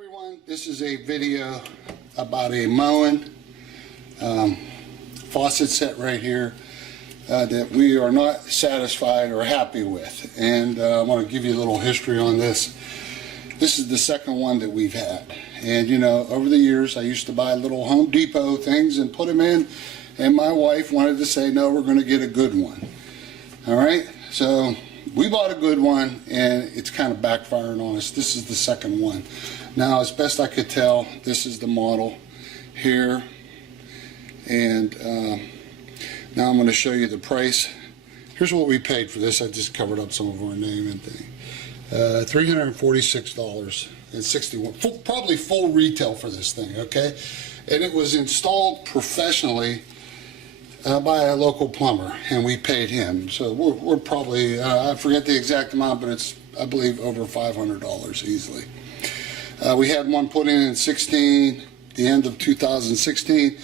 Everyone, this is a video about a Moen faucet set right here that we are not satisfied or happy with, and I want to give you a little history on this. This is the second one that we've had, and you know, over the years I used to buy little Home Depot things and put them in, and my wife wanted to say, no, we're going to get a good one. Alright, so we bought a good one and it's kind of backfiring on us. This is the second one. Now, as best I could tell, this is the model here, and now I'm going to show you the price. Here's what we paid for this. I just covered up some of our name and thing. $346.61, probably full retail for this thing, okay? And it was installed professionally by a local plumber, and we paid him. So we're probably, I forget the exact amount, but it's, I believe, over $500 easily. We had one put in the end of 2016.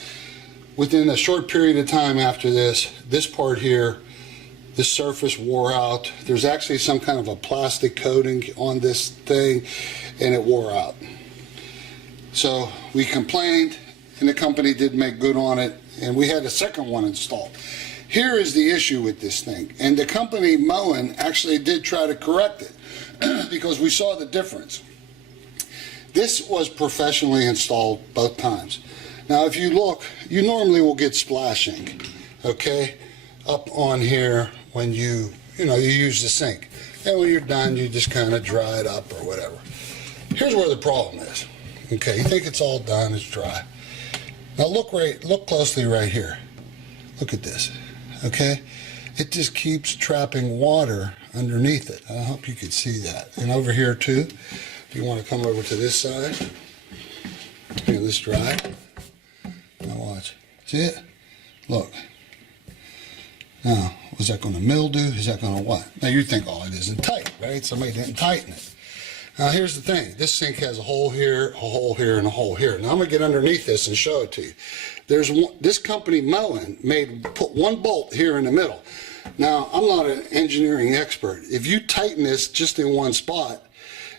Within a short period of time after this part here, this surface wore out. There's actually some kind of a plastic coating on this thing, and it wore out. So we complained, and the company did make good on it, and we had a second one installed. Here is the issue with this thing, and the company Moen actually did try to correct it because we saw the difference. This was professionally installed both times. Now if you look, you normally will get splashing, okay, up on here when you use the sink. And when you're done, you just kind of dry it up or whatever. Here's where the problem is. Okay, you think it's all done, it's dry. Now look closely right here. Look at this, okay? It just keeps trapping water underneath it. I hope you can see that. And over here too, if you want to come over to this side, here, this dry. Now watch. See it? Look. Now, was that going to mildew? Is that going to what? Now you think, oh, it isn't tight, right? Somebody didn't tighten it. Now here's the thing. This sink has a hole here, a hole here, and a hole here. Now I'm going to get underneath this and show it to you. There's one, this company Moen put one bolt here in the middle. Now I'm not an engineering expert. If you tighten this just in one spot,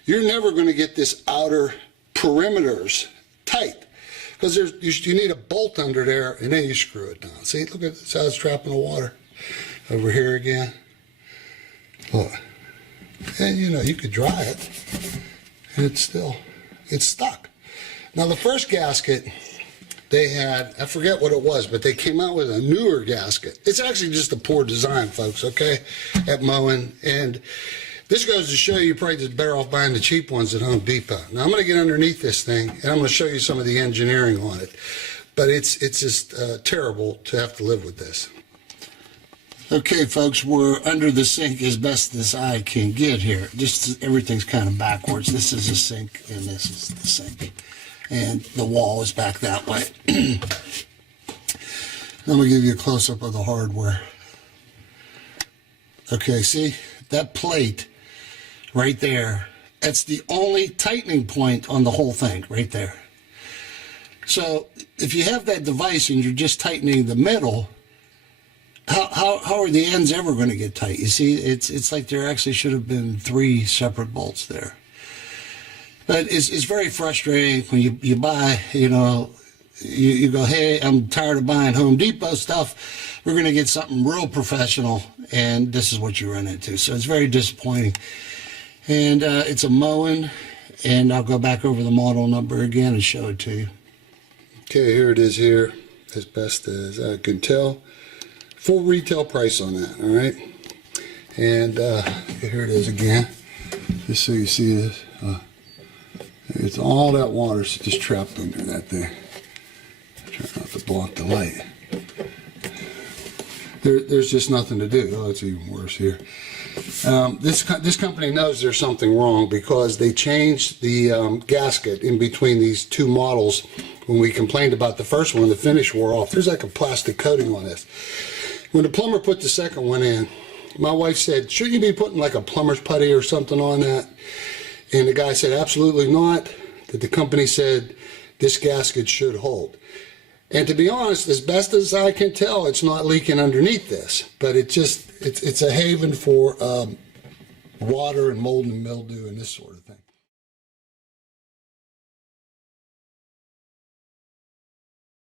you're never going to get this outer perimeters tight, because you need a bolt under there, and then you screw it down. See, look at how it's trapping the water. Over here again. Look. And you know, you could dry it, and it's stuck. Now the first gasket they had, I forget what it was, but they came out with a newer gasket. It's actually just a poor design, folks, okay, at Moen. And this goes to show you probably just better off buying the cheap ones at Home Depot. Now I'm going to get underneath this thing, and I'm going to show you some of the engineering on it. But it's just terrible to have to live with this. Okay, folks, we're under the sink as best as I can get here. Just everything's kind of backwards. This is the sink, and this is the sink. And the wall is back that way. Let me give you a close-up of the hardware. Okay, see? That plate right there, that's the only tightening point on the whole thing, right there. So, if you have that device and you're just tightening the middle, how are the ends ever going to get tight? You see, it's like there actually should have been 3 separate bolts there. But it's very frustrating when you buy, you know, you go, hey, I'm tired of buying Home Depot stuff. We're going to get something real professional, and this is what you run into. So it's very disappointing. And it's a Moen, and I'll go back over the model number again and show it to you. Okay, here it is here, as best as I can tell. Full retail price on that, all right? And here it is again, just so you see this. It's all that water just trapped under that thing. Try not to block the light. There's just nothing to do. Oh, it's even worse here. This company knows there's something wrong, because they changed the gasket in between these two models. When we complained about the first one, the finish wore off. There's like a plastic coating on this. When the plumber put the second one in, my wife said, shouldn't you be putting like a plumber's putty or something on that? And the guy said, absolutely not. That the company said this gasket should hold. And to be honest, as best as I can tell, it's not leaking underneath this. But it's a haven for water and mold and mildew and this sort of thing.